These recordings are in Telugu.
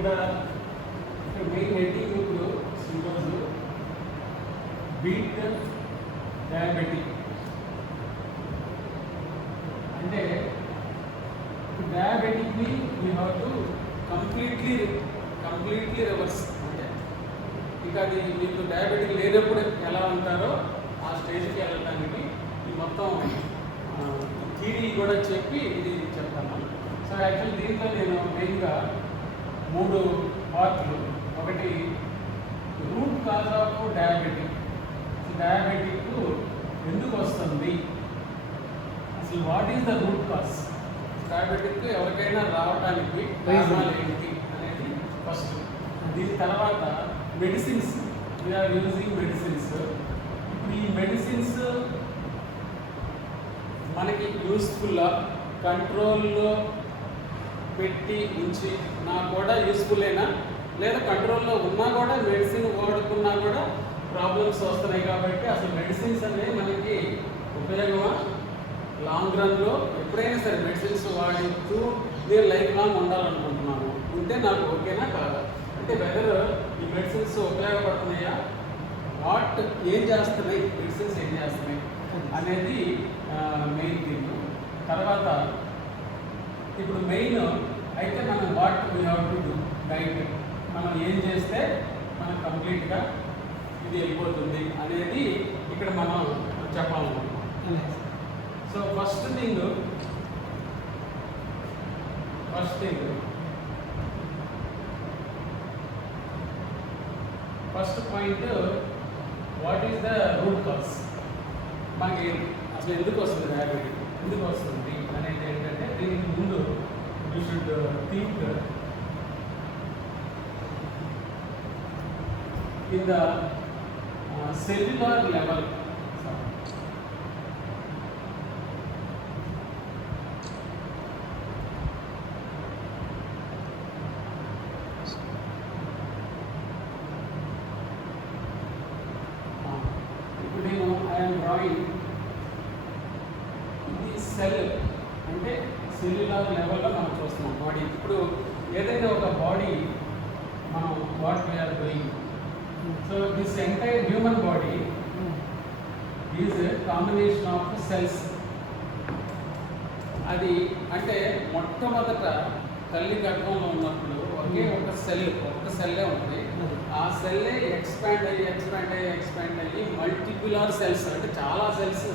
ఇక్కడ మెయిన్ హెడ్డింగ్ ఇప్పుడు ఈరోజు బీట్ డయాబెటిక్ అంటే డయాబెటిక్ని we have to completely reverse. అంటే ఇక అది మీకు డయాబెటిక్ లేనప్పుడు ఎలా ఉంటారో ఆ స్టేజ్కి వెళ్ళడానికి ఈ మొత్తం థియరీ కూడా చెప్పి ఇది చెప్తాను. సో యాక్చువల్లీ దీంట్లో నేను మెయిన్గా 3 పార్ట్లు. ఒకటి root cause of diabetic, diabetic ఎందుకు వస్తుంది, అసలు what is the root cause, diabetic ఎవరికైనా రావడానికి కారణాలు ఏంటి అనేది ఫస్ట్. దీని తర్వాత మెడిసిన్స్, వీఆర్ యూజింగ్ మెడిసిన్స్. ఇప్పుడు ఈ మెడిసిన్స్ మనకి యూస్ఫుల్లా, కంట్రోల్లో పెట్టి ఉంచి నా కూడా యూస్ఫుల్లేనా, లేదా కంట్రోల్లో ఉన్నా కూడా మెడిసిన్ వాడుకున్నా కూడా ప్రాబ్లమ్స్ వస్తున్నాయి. కాబట్టి అసలు మెడిసిన్స్ అనేవి మనకి ఉపయోగమా, లాంగ్ రన్లో ఎప్పుడైనా సరే మెడిసిన్స్ వాడుతూ నేను లైఫ్ లాంగ్ ఉండాలనుకుంటున్నాను, ఉంటే నాకు ఓకేనా కాదా, అంటే వెదర్ ఈ మెడిసిన్స్ ఉపయోగపడుతున్నాయా, వాట్ ఏం చేస్తున్నాయి మెడిసిన్స్, ఏం చేస్తున్నాయి అనేది మెయిన్ థింగ్. తర్వాత ఇప్పుడు మెయిన్ అయితే మనం what we have to do, diet మనం ఏం చేస్తే మనం కంప్లీట్గా ఇది వెళ్ళిపోతుంది అనేది ఇక్కడ మనం చెప్పాలనుకుంటున్నాం. So first thing first point, what is the root cause, మనకి అసలు ఎందుకు వస్తుంది డయాబెటిక్, ఎందుకు వస్తుంది అనేది ఏంటంటే దీనికి ముందు you should think in the cellular level. ఇప్పుడు నేను ఐఎమ్ డ్రాయింగ్ ఇది సెల్, అంటే సెల్యులార్ లెవెల్లో మనం చూస్తున్నాం బాడీ. ఇప్పుడు ఏదైనా ఒక బాడీ మనం what we're doing, so this entire human body is a combination of cells. అది అంటే మొట్టమొదట తల్లి గర్భంలో ఉన్నప్పుడు ఒకే ఒక సెల్లే ఉంటుంది. ఆ సెల్లే ఎక్స్పాండ్ అయ్యి మల్టిపులర్ సెల్స్, అంటే చాలా సెల్స్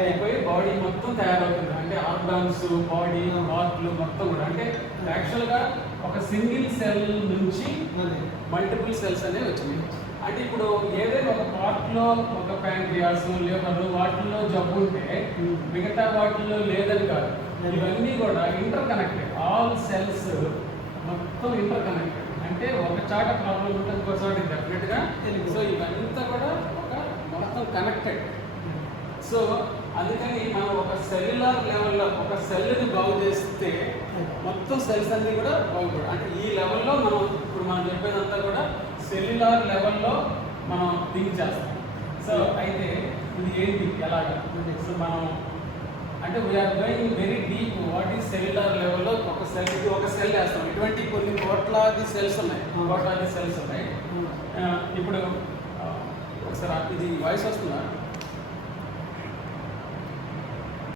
అయిపోయి బాడీ మొత్తం తయారవుతుంది. అంటే ఆర్గాన్స్, బాడీ పార్ట్లు మొత్తం కూడా, అంటే యాక్చువల్గా ఒక సింగిల్ సెల్ నుంచి మల్టిపుల్ సెల్స్ అనేవి వచ్చినాయి. అంటే ఇప్పుడు ఏదైనా ఒక పార్ట్లో ఒక ప్యాంక్రియాస్, లివర్ వాటిల్లో జబ్బు ఉంటే మిగతా వాటిల్లో లేదని కాదు, ఇవన్నీ కూడా ఇంటర్ కనెక్టెడ్. ఆల్ సెల్స్ మొత్తం ఇంటర్ కనెక్టెడ్. అంటే ఒక చాట ప్రాబ్లం ఉంటే ఇంకో చోట డెఫినెట్గా. సో ఇవంతా కూడా ఒక మొత్తం కనెక్టెడ్. సో అందుకని మనం ఒక సెల్యులార్ లెవెల్లో ఒక సెల్ని బాగు చేస్తే మొత్తం సెల్స్ అన్నీ కూడా బాగుపడాలి. అంటే ఈ లెవెల్లో మనం ఇప్పుడు మనం చెప్పేదంతా కూడా సెల్యులార్ లెవెల్లో మనం థింక్ చేస్తాం. సో అయితే ఇది ఏంటి, ఎలాగా, సో మనం అంటే we're going very deep. What is cellular లెవెల్లో ఒక సెల్ వేస్తాం. ఇటువంటి కొన్ని కోట్లాది సెల్స్ ఉన్నాయి. ఇప్పుడు ఒకసారి ఇది వాయిస్ వస్తుందా?